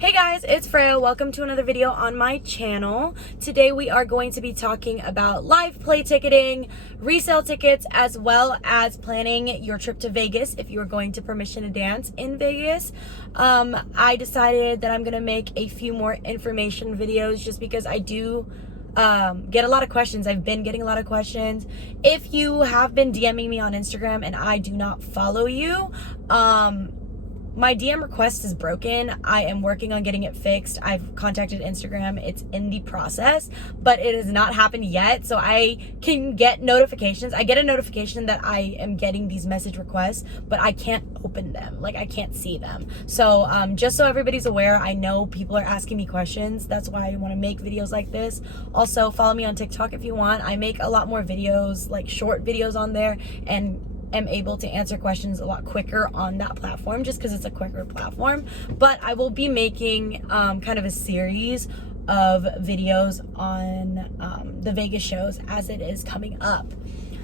Hey guys, it's Freya. Welcome to another video on my channel. Today we are going to be talking about live play ticketing, resale tickets, as well as planning your trip to Vegas if you are going to Permission to Dance in Vegas. I decided that I'm going to make a few more information videos just because I do get a lot of questions. I've been getting a lot of questions. If you have been DMing me on Instagram and I do not follow you, my DM request is broken. I am working on getting it fixed. I've contacted Instagram. It's in the process, but it has not happened yet. So I can get notifications. I get a notification that I am getting these message requests, but I can't open them. Like I can't see them. So just so everybody's aware, I know people are asking me questions. That's why I want to make videos like this. Also, follow me on TikTok if you want. I make a lot more videos, like short videos on there, and am able to answer questions a lot quicker on that platform just because it's a quicker platform. But I will be making kind of a series of videos on the Vegas shows as it is coming up.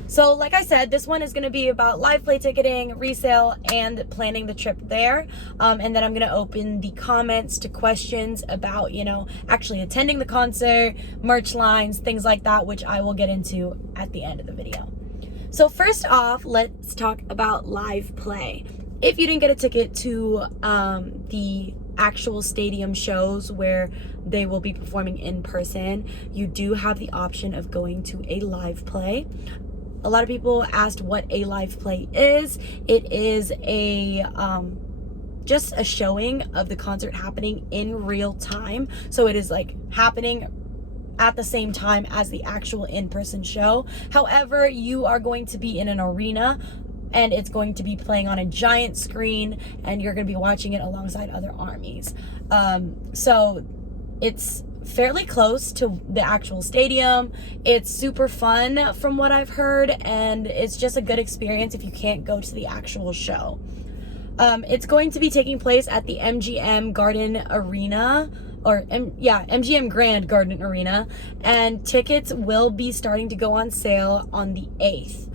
So like I said, this one is going to be about live play ticketing, resale, and planning the trip there. And then I'm going to open the comments to questions about, actually attending the concert, merch lines, things like that, which I will get into at the end of the video. So first off, let's talk about live play. If you didn't get a ticket to the actual stadium shows where they will be performing in person, you do have the option of going to a live play. A lot of people asked what a live play is. It is just a showing of the concert happening in real time. So it is like happening at the same time as the actual in-person show. However, you are going to be in an arena and it's going to be playing on a giant screen and you're going to be watching it alongside other armies. So it's fairly close to the actual stadium. It's super fun from what I've heard, and it's just a good experience if you can't go to the actual show. It's going to be taking place at the MGM Garden Arena, MGM Grand Garden Arena, and tickets will be starting to go on sale on the 8th.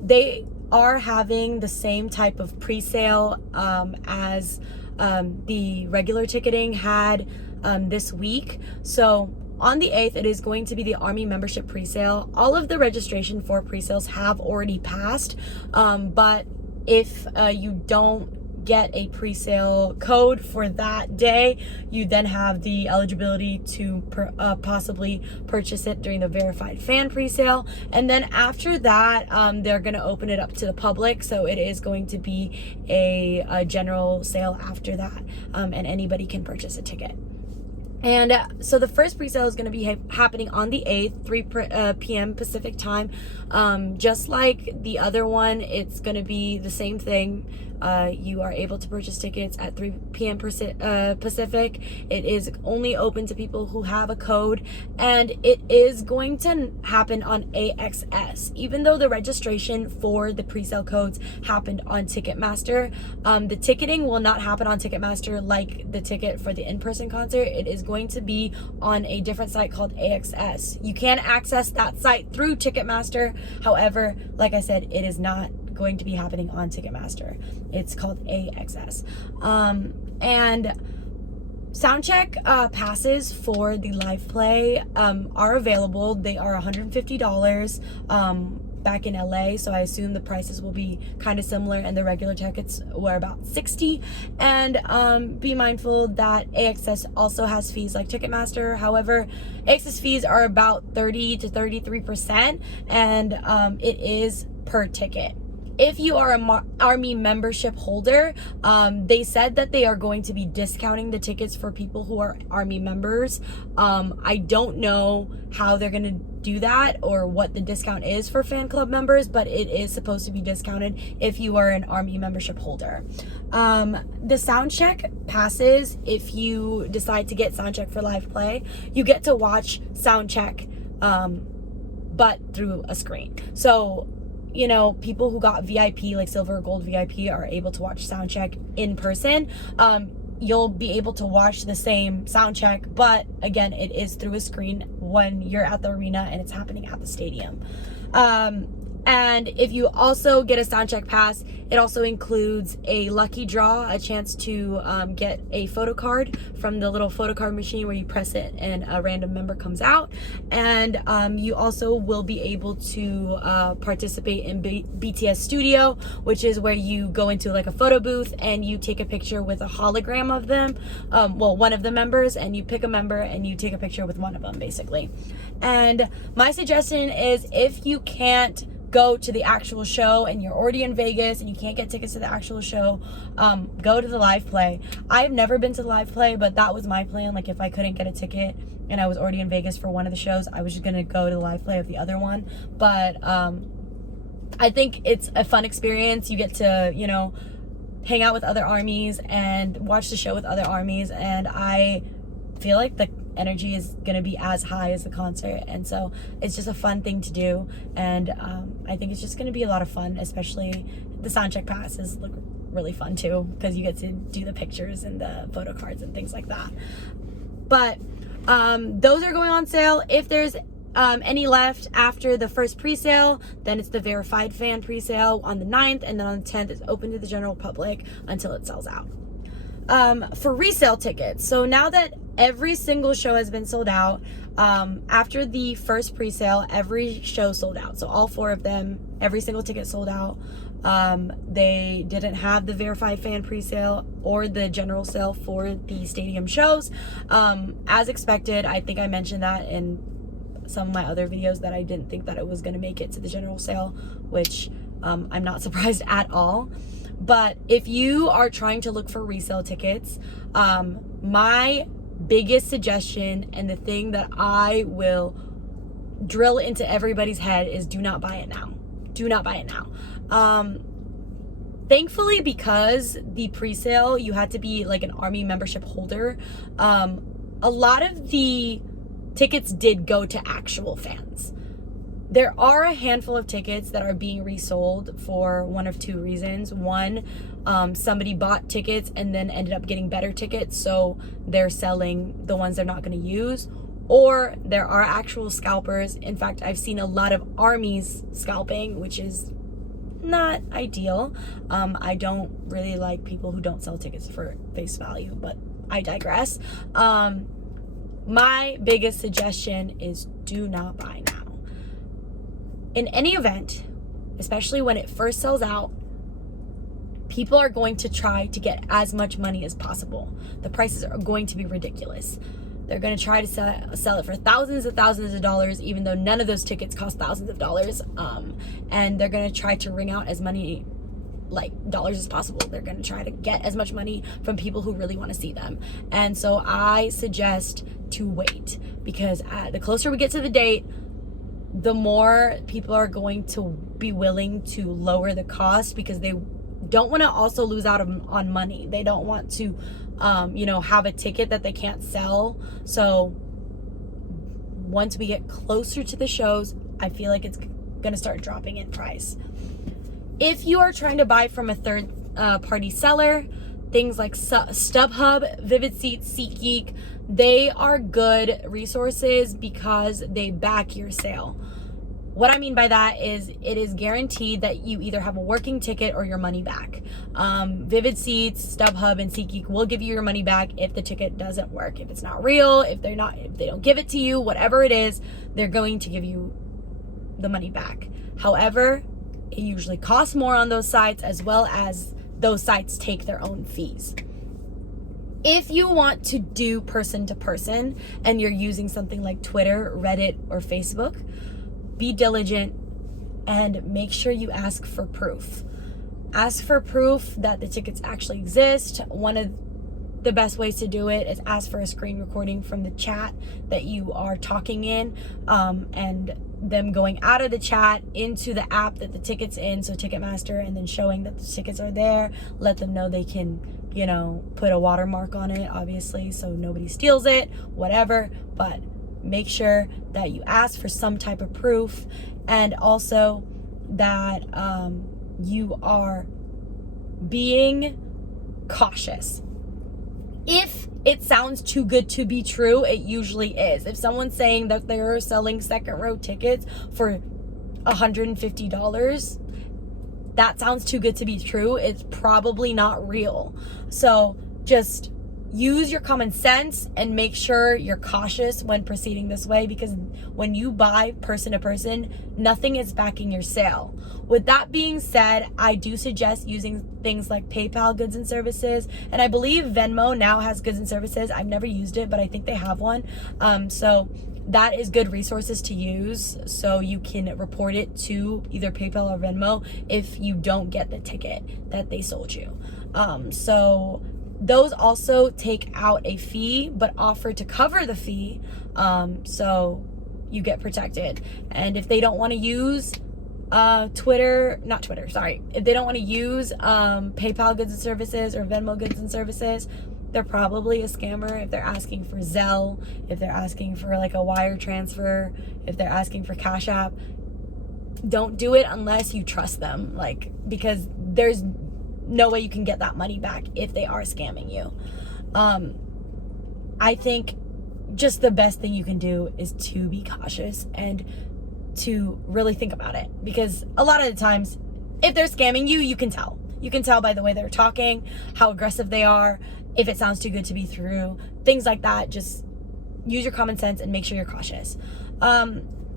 They are having the same type of pre-sale as the regular ticketing had this week. So on the 8th, it is going to be the Army membership pre-sale. All of the registration for pre-sales have already passed, but if you don't get a pre-sale code for that day, you then have the eligibility to possibly purchase it during the verified fan pre-sale. And then after that, they're going to open it up to the public, so it is going to be a general sale after that, and anybody can purchase a ticket. And so the first pre-sale is going to be happening on the 8th, 3 p.m. Pacific time. Just like the other one, it's going to be the same thing. You are able to purchase tickets at 3 p.m. Pacific. It is only open to people who have a code, and it is going to happen on AXS. Even though the registration for the pre-sale codes happened on Ticketmaster, the ticketing will not happen on Ticketmaster like the ticket for the in-person concert. It is going to be on a different site called AXS. You can access that site through Ticketmaster. However, like I said, it is not going to be happening on Ticketmaster. It's called AXS. And soundcheck passes for the live play are available. They are $150 back in LA, so I assume the prices will be kind of similar, and the regular tickets were about $60. And be mindful that AXS also has fees like Ticketmaster. However, AXS fees are about 30 to 33%, and it is per ticket. If you are a Army membership holder, they said that they are going to be discounting the tickets for people who are Army members. I don't know how they're going to do that or what the discount is for fan club members, but it is supposed to be discounted if you are an Army membership holder. The soundcheck passes, if you decide to get soundcheck for live play, you get to watch soundcheck, but through a screen. So people who got VIP, like silver or gold VIP, are able to watch soundcheck in person. You'll be able to watch the same soundcheck, but again, it is through a screen when you're at the arena and it's happening at the stadium. And if you also get a soundcheck pass, it also includes a lucky draw, a chance to get a photo card from the little photo card machine where you press it and a random member comes out. And you also will be able to participate in BTS Studio, which is where you go into like a photo booth and you take a picture with a hologram of them, well, one of the members, and you pick a member and you take a picture with one of them, basically. And my suggestion is, if you can't go to the actual show and you're already in Vegas and you can't get tickets to the actual show, go to the live play. I've never been to the live play, but that was my plan. Like, if I couldn't get a ticket and I was already in Vegas for one of the shows, I was just gonna go to the live play of the other one. But I think it's a fun experience. You get to, you know, hang out with other armies and watch the show with other armies, and I feel like the energy is gonna be as high as the concert, and so it's just a fun thing to do. And I think it's just gonna be a lot of fun, especially the soundcheck passes look really fun too, because you get to do the pictures and the photo cards and things like that. But those are going on sale. If there's any left after the first pre-sale, then it's the verified fan pre-sale on the 9th, and then on the 10th it's open to the general public until it sells out. For resale tickets, so now that every single show has been sold out, after the first pre-sale, every show sold out. So all 4 of them, every single ticket sold out. They didn't have the verified fan pre-sale or the general sale for the stadium shows. As expected, I think I mentioned that in some of my other videos, that I didn't think that it was going to make it to the general sale, which I'm not surprised at all. But if you are trying to look for resale tickets, my biggest suggestion, and the thing that I will drill into everybody's head, is do not buy it now. Do not buy it now. Thankfully, because the pre-sale, you had to be like an army membership holder, a lot of the tickets did go to actual fans. There are a handful of tickets that are being resold for one of 2 reasons. One, somebody bought tickets and then ended up getting better tickets, so they're selling the ones they're not going to use. Or there are actual scalpers. In fact, I've seen a lot of armies scalping, which is not ideal. I don't really like people who don't sell tickets for face value, but I digress. My biggest suggestion is do not buy now. In any event, especially when it first sells out, people are going to try to get as much money as possible. The prices are going to be ridiculous. They're going to try to sell it for thousands of dollars, even though none of those tickets cost thousands of dollars. And they're going to try to wring out as many dollars as possible. They're going to try to get as much money from people who really want to see them. And so I suggest to wait, because the closer we get to the date, the more people are going to be willing to lower the cost, because they don't want to also lose out on money. They don't want to, have a ticket that they can't sell. So once we get closer to the shows, I feel like it's going to start dropping in price. If you are trying to buy from a third party seller, things like StubHub, Vivid Seats, SeatGeek, they are good resources because they back your sale. What I mean by that is it is guaranteed that you either have a working ticket or your money back. Vivid Seats, StubHub, and SeatGeek will give you your money back if the ticket doesn't work. If it's not real, if they don't give it to you, whatever it is, they're going to give you the money back. However, it usually costs more on those sites, as well as those sites take their own fees. If you want to do person to person and you're using something like Twitter, Reddit, or Facebook, be diligent and make sure you ask for proof. Ask for proof that the tickets actually exist. One of the best ways to do it is ask for a screen recording from the chat that you are talking in, and them going out of the chat into the app that the ticket's in, so Ticketmaster, and then showing that the tickets are there. Let them know they can, put a watermark on it, obviously, so nobody steals it, whatever. But make sure that you ask for some type of proof, and also that you are being cautious. If it sounds too good to be true, it usually is. If someone's saying that they're selling second row tickets for $150. That sounds too good to be true. It's probably not real. So just use your common sense and make sure you're cautious when proceeding this way, because when you buy person to person, nothing is backing your sale. With that being said, I do suggest using things like PayPal goods and services, and I believe Venmo now has goods and services. I've never used it, but I think they have one. So that is good resources to use, so you can report it to either PayPal or Venmo if you don't get the ticket that they sold you. So those also take out a fee, but offer to cover the fee, so you get protected. And if they don't want to use if they don't want to use PayPal goods and services or Venmo goods and services, they're probably a scammer. If they're asking for Zelle, if they're asking for like a wire transfer, if they're asking for Cash App, don't do it unless you trust them, like, because there's no way you can get that money back if they are scamming you. I think just the best thing you can do is to be cautious and to really think about it, because a lot of the times if they're scamming you, you can tell by the way they're talking, how aggressive they are, if it sounds too good to be true, things like that. Just use your common sense and make sure you're cautious.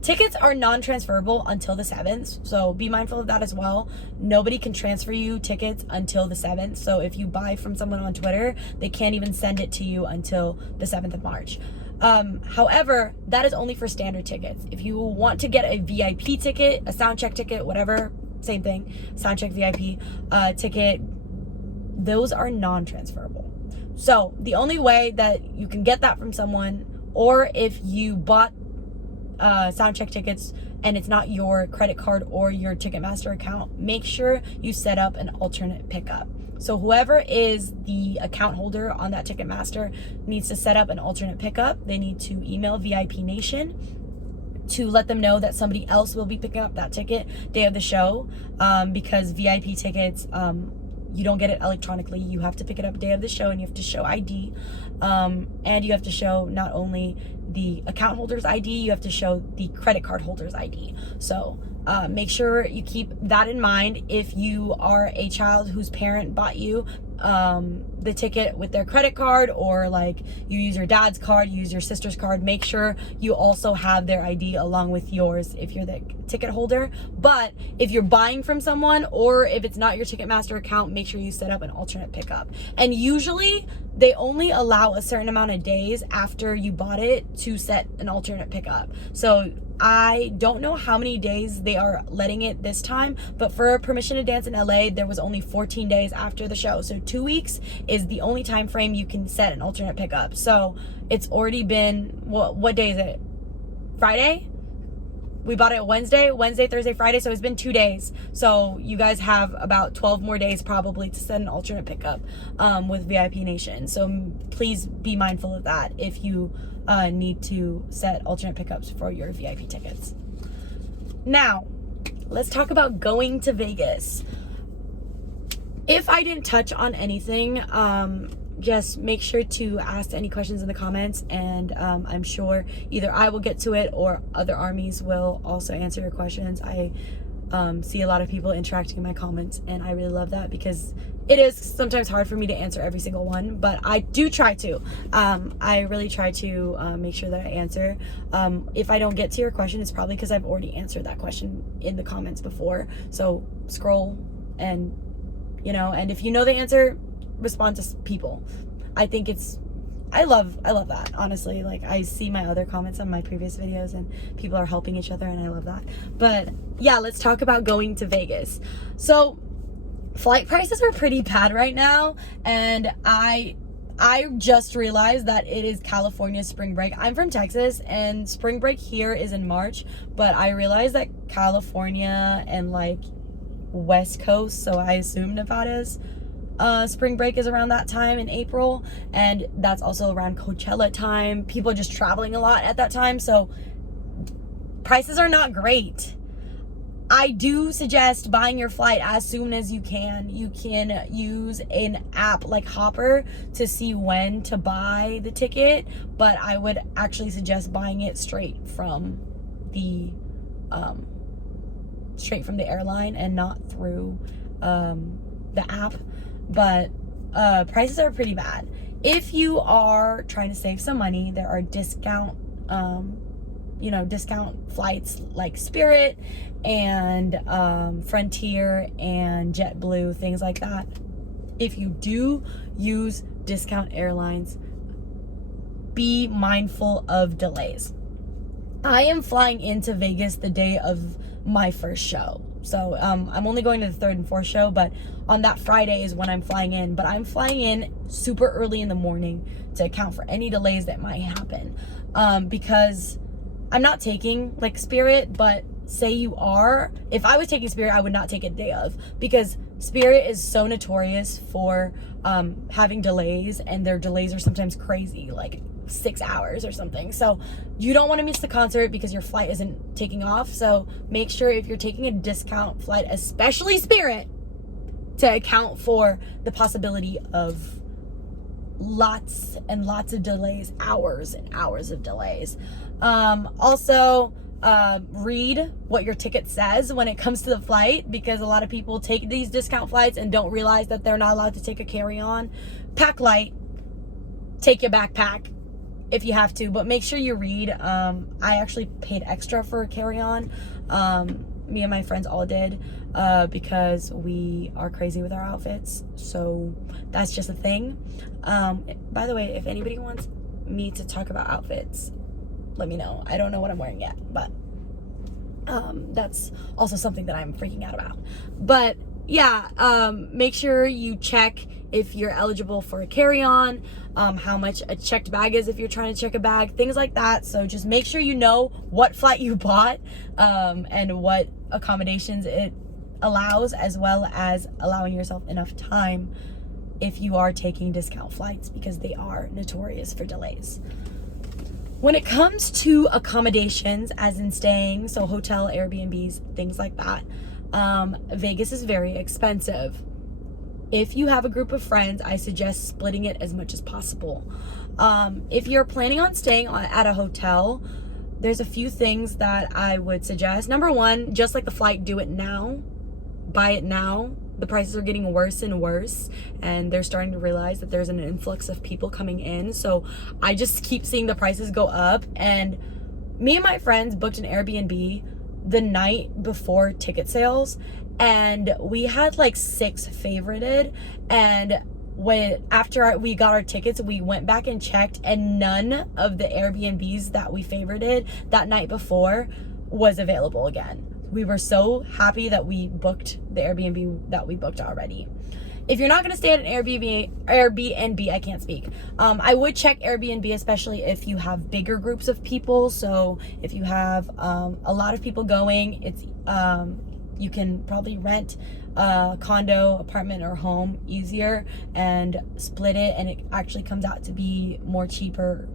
Tickets are non-transferable until the 7th, so be mindful of that as well. Nobody can transfer you tickets until the 7th, so if you buy from someone on Twitter, they can't even send it to you until the 7th of March. However, that is only for standard tickets. If you want to get a VIP ticket, a soundcheck ticket, whatever, same thing, soundcheck VIP ticket, those are non-transferable. So the only way that you can get that from someone, or if you bought soundcheck tickets and it's not your credit card or your Ticketmaster account, make sure you set up an alternate pickup. So whoever is the account holder on that Ticketmaster needs to set up an alternate pickup. They need to email VIP Nation to let them know that somebody else will be picking up that ticket day of the show, because VIP tickets, you don't get it electronically. You have to pick it up day of the show, and you have to show ID, and you have to show not only the account holder's ID, you have to show the credit card holder's ID. So make sure you keep that in mind. If you are a child whose parent bought you the ticket with their credit card, or like you use your dad's card, you use your sister's card, make sure you also have their ID along with yours if you're the ticket holder. But if you're buying from someone, or if it's not your Ticketmaster account, make sure you set up an alternate pickup. And usually they only allow a certain amount of days after you bought it to set an alternate pickup. So I don't know how many days they are letting it this time, but for Permission to Dance in LA, there was only 14 days after the show. So 2 weeks is the only time frame you can set an alternate pickup. So it's already been, what day is it? Friday? We bought it Wednesday, Thursday, Friday, so it's been 2 days. So you guys have about 12 more days probably to set an alternate pickup with VIP Nation. So please be mindful of that if you need to set alternate pickups for your VIP tickets. Now, let's talk about going to Vegas. If I didn't touch on anything, just make sure to ask any questions in the comments, and I'm sure either I will get to it or other armies will also answer your questions. I see a lot of people interacting in my comments, and I really love that, because it is sometimes hard for me to answer every single one, but I do try to. I really try to make sure that I answer. If I don't get to your question, it's probably because I've already answered that question in the comments before. So scroll and, and if you know the answer, respond to people. I think I love that, honestly. Like, I see my other comments on my previous videos and people are helping each other, and I love that. But yeah, let's talk about going to Vegas. So flight prices are pretty bad right now, and I just realized that it is California spring break. I'm from Texas, and spring break here is in March, but I realized that California and like West Coast, so I assume Nevada's spring break is around that time in April, and that's also around Coachella time. People are just traveling a lot at that time, so prices are not great. I do suggest buying your flight as soon as you can. You can use an app like Hopper to see when to buy the ticket, but I would actually suggest buying it straight from the straight from the airline and not through the app. But prices are pretty bad. If you are trying to save some money, there are discount flights like Spirit and Frontier and JetBlue, things like that. If you do use discount airlines, be mindful of delays. I am flying into Vegas the day of my first show. So I'm only going to the third and fourth show, but on that Friday is when I'm flying in. But I'm flying in super early in the morning to account for any delays that might happen. Because I'm not taking like Spirit, but say you are. If I was taking Spirit, I would not take it day of, because Spirit is so notorious for having delays, and their delays are sometimes crazy, like 6 hours or something. So you don't want to miss the concert because your flight isn't taking off. So make sure if you're taking a discount flight, especially Spirit, to account for the possibility of lots and lots of delays, hours and hours of delays. Also, read what your ticket says when it comes to the flight, because a lot of people take these discount flights and don't realize that they're not allowed to take a carry-on. Pack light, take your backpack if you have to, but make sure you read. I actually paid extra for a carry-on. Me and my friends all did, because we are crazy with our outfits. So that's just a thing. By the way, if anybody wants me to talk about outfits, let me know. I don't know what I'm wearing yet, but that's also something that I'm freaking out about. But yeah, make sure you check if you're eligible for a carry-on, how much a checked bag is if you're trying to check a bag, things like that. So just make sure you know what flight you bought, and what accommodations it allows, as well as allowing yourself enough time if you are taking discount flights, because they are notorious for delays. When it comes to accommodations, as in staying, so hotel, Airbnbs, things like that, Vegas is very expensive. If you have a group of friends, I suggest splitting it as much as possible. If you're planning on staying at a hotel, there's a few things that I would suggest. Number one, just like the flight, do it now. Buy it now. The prices are getting worse and worse, and they're starting to realize that there's an influx of people coming in. So I just keep seeing the prices go up, and me and my friends booked an Airbnb the night before ticket sales, and we had like 6 favorited, and after we got our tickets, we went back and checked, and none of the Airbnbs that we favorited that night before was available again. We were so happy that we booked the Airbnb that we booked already. If you're not going to stay at an Airbnb, I can't speak. I would check Airbnb, especially if you have bigger groups of people. So if you have a lot of people going, it's you can probably rent a condo, apartment, or home easier and split it, and it actually comes out to be cheaper.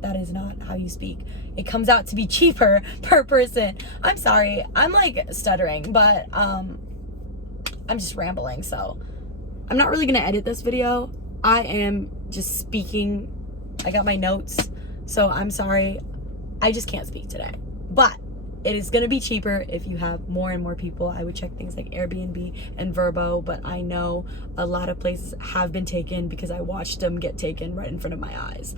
That is not how you speak. It comes out to be cheaper per person. I'm sorry, I'm like stuttering, but I'm just rambling, so I'm not really gonna edit this video. I am just speaking. I got my notes, so I'm sorry, I just can't speak today. But it is gonna be cheaper if you have more and more people. I would check things like Airbnb and Vrbo, but I know a lot of places have been taken because I watched them get taken right in front of my eyes.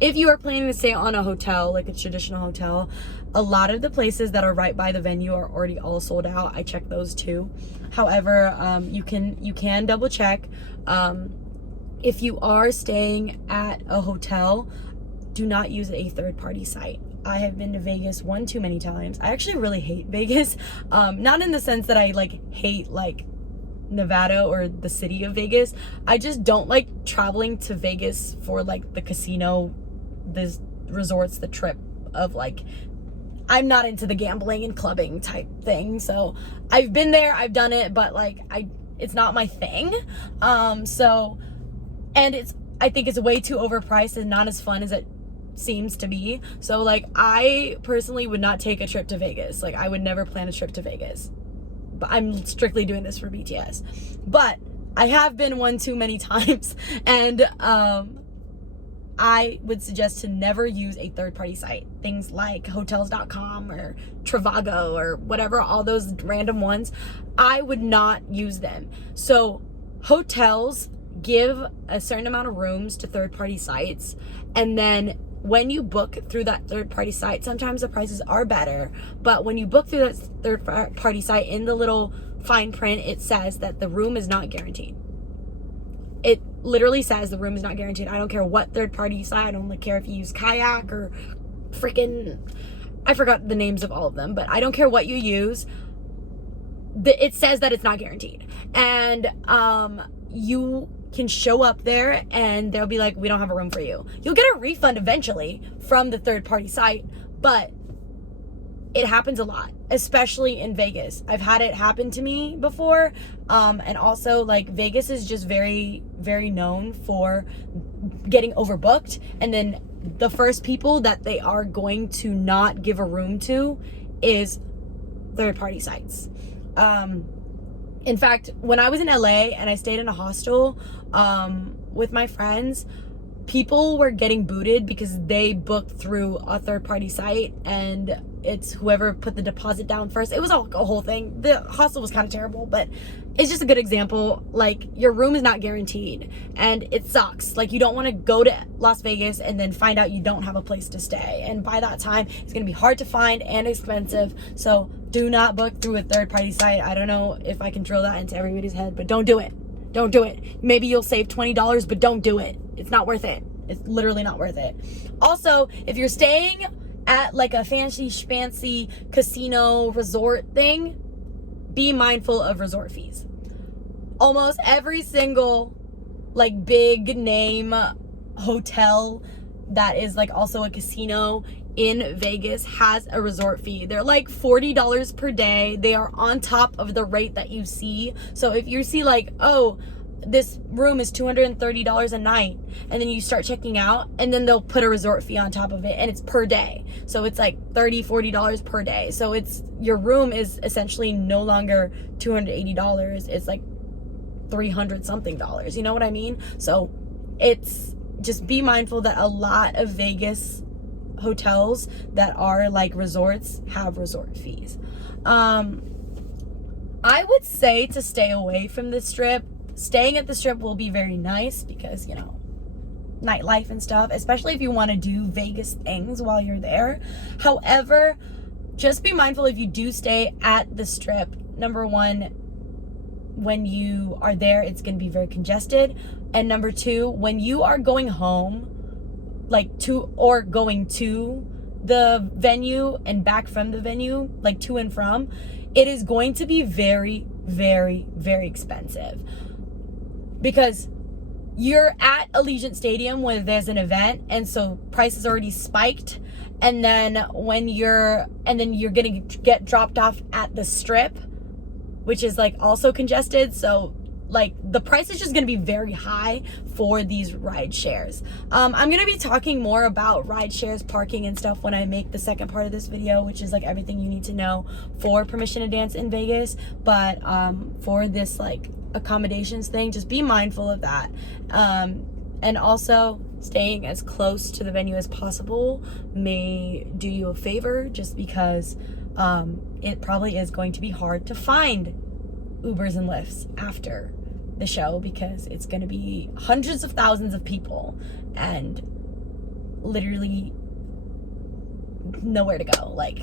If you are planning to stay on a hotel, like a traditional hotel, a lot of the places that are right by the venue are already all sold out. I checked those too. However, you can double check. If you are staying at a hotel, do not use a third-party site. I have been to Vegas one too many times. I actually really hate Vegas. Not in the sense that I like hate like Nevada or the city of Vegas. I just don't like traveling to Vegas for like the casino, the resorts, the trip of like, I'm not into the gambling and clubbing type thing. So I've been there, I've done it, but like it's not my thing. And I think it's way too overpriced and not as fun as it seems to be. So like I personally would not take a trip to Vegas. Like I would never plan a trip to Vegas, but I'm strictly doing this for BTS. But I have been one too many times, and I would suggest to never use a third-party site. Things like hotels.com or Trivago or whatever, all those random ones, I would not use them. So hotels give a certain amount of rooms to third-party sites, and then when you book through that third-party site, sometimes the prices are better, but when you book through that third-party site, in the little fine print, it says that the room is not guaranteed. It literally says the room is not guaranteed. I don't care what third-party site. I don't care if you use Kayak or freaking, I forgot the names of all of them, but I don't care what you use. It says that it's not guaranteed. And you can show up there and they'll be like, we don't have a room for you. You'll get a refund eventually from the third-party site, but it happens a lot, especially in Vegas. I've had it happen to me before. And also, like, Vegas is just very, very known for getting overbooked. And then the first people that they are going to not give a room to is third-party sites. In fact, when I was in LA and I stayed in a hostel with my friends, people were getting booted because they booked through a third-party site, and it's whoever put the deposit down first. It was a whole thing. The hostel was kind of terrible, but it's just a good example. Like, your room is not guaranteed, and it sucks. Like, you don't want to go to Las Vegas and then find out you don't have a place to stay, and by that time it's going to be hard to find and expensive. So do not book through a third-party site. I don't know if I can drill that into everybody's head, but don't do it. Don't do it. Maybe you'll save $20, but don't do it. It's not worth it. It's literally not worth it. Also, if you're staying at like a fancy schmancy casino resort thing, be mindful of resort fees. Almost every single like big name hotel that is like also a casino in Vegas has a resort fee. They're like $40 per day. They are on top of the rate that you see. So if you see like, oh, this room is $230 a night, and then you start checking out, and then they'll put a resort fee on top of it, and it's per day. So it's like $30-$40 per day. So it's, your room is essentially no longer $280. It's like $300 something dollars. You know what I mean? So it's just, be mindful that a lot of Vegas hotels that are like resorts have resort fees. I would say to stay away from the Strip. Staying at the Strip will be very nice because, you know, nightlife and stuff, especially if you want to do Vegas things while you're there. However, just be mindful if you do stay at the Strip. Number one, when you are there, it's going to be very congested. And number two, when you are going home, like to, or going to the venue and back from the venue, like to and from, it is going to be very, very, very expensive. Because you're at Allegiant Stadium where there's an event, and so prices already spiked, and then you're gonna get dropped off at the Strip, which is like also congested. So like the price is just gonna be very high for these ride shares. I'm gonna be talking more about ride shares, parking and stuff when I make the second part of this video, which is like everything you need to know for permission to dance in Vegas. But for this like accommodations thing, just be mindful of that. And also staying as close to the venue as possible may do you a favor, just because it probably is going to be hard to find Ubers and Lyfts after the show, because it's going to be hundreds of thousands of people and literally nowhere to go. Like,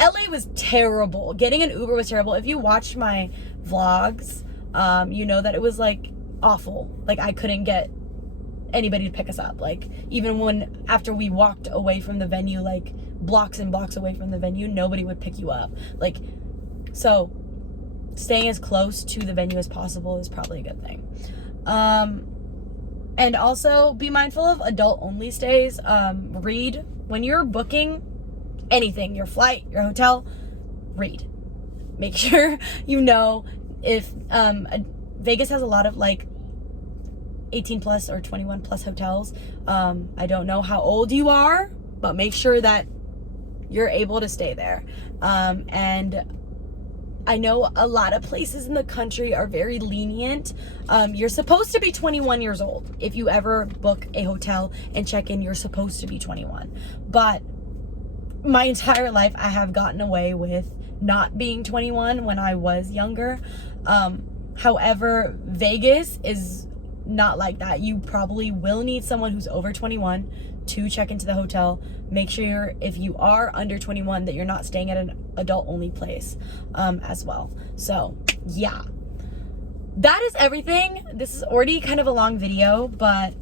LA was terrible. Getting an Uber was terrible. If you watched my vlogs, you know that it was like awful. Like, I couldn't get anybody to pick us up. Like, even when after we walked away from the venue, like blocks and blocks away from the venue, nobody would pick you up. Like, so staying as close to the venue as possible is probably a good thing. And also be mindful of adult only stays. Read when you're booking anything, your flight, your hotel, read. Make sure you know if Vegas has a lot of like 18 plus or 21 plus hotels. I don't know how old you are, but make sure that you're able to stay there. And I know a lot of places in the country are very lenient. You're supposed to be 21 years old. If you ever book a hotel and check in, you're supposed to be 21. But my entire life, I have gotten away with not being 21 when I was younger. However, Vegas is not like that. You probably will need someone who's over 21 to check into the hotel. Make sure if you are under 21 that you're not staying at an adult only place as well. So yeah, that is everything. This is already kind of a long video, but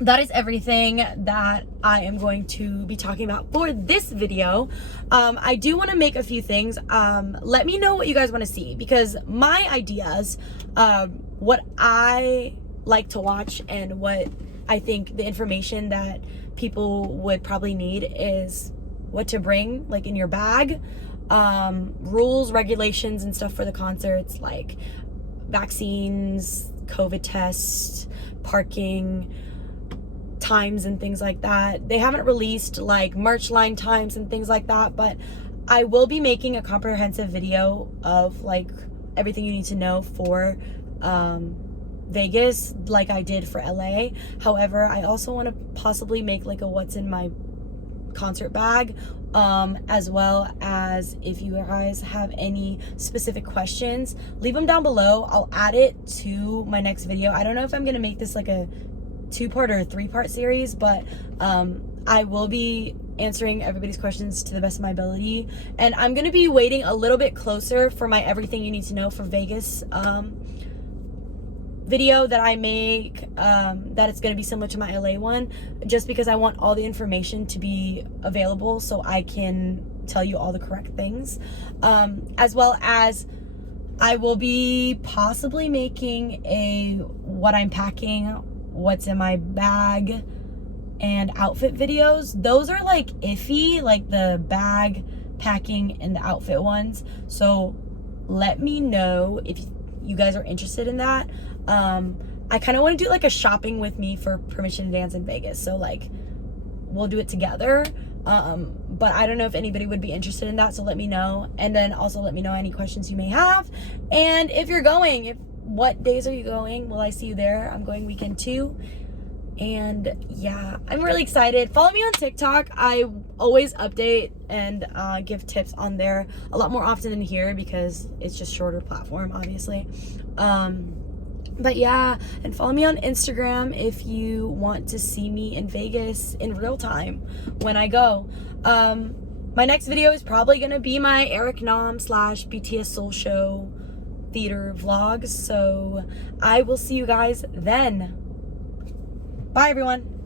that is everything that I am going to be talking about for this video. I do want to make a few things. Let me know what you guys want to see, because my ideas, what I like to watch and what I think the information that people would probably need is what to bring, like in your bag, rules, regulations, and stuff for the concerts, like vaccines, COVID tests, parking, times and things like that. They haven't released like merch line times and things like that, but I will be making a comprehensive video of like everything you need to know for Vegas, like I did for LA. However, I also want to possibly make like a what's in my concert bag, as well as if you guys have any specific questions, leave them down below. I'll add it to my next video. I don't know if I'm gonna make this like a 2-part or a 3-part series, but I will be answering everybody's questions to the best of my ability, and I'm gonna be waiting a little bit closer for my everything you need to know for Vegas video that I make, that it's gonna be similar to my LA one, just because I want all the information to be available so I can tell you all the correct things, as well as I will be possibly making a what I'm packing, what's in my bag, and outfit videos. Those are like iffy, like the bag packing and the outfit ones, so let me know if you guys are interested in that. I kind of want to do like a shopping with me for Permission to Dance in Vegas, so like we'll do it together, but I don't know if anybody would be interested in that, so let me know. And then also let me know any questions you may have, and if you're going, what days are you going? Will I see you there? I'm going weekend 2. And yeah, I'm really excited. Follow me on TikTok. I always update and give tips on there a lot more often than here, because it's just shorter platform, obviously. But yeah, and follow me on Instagram if you want to see me in Vegas in real time when I go. My next video is probably gonna be my Eric Nam / BTS Soul Show theater vlogs, so I will see you guys then. Bye everyone.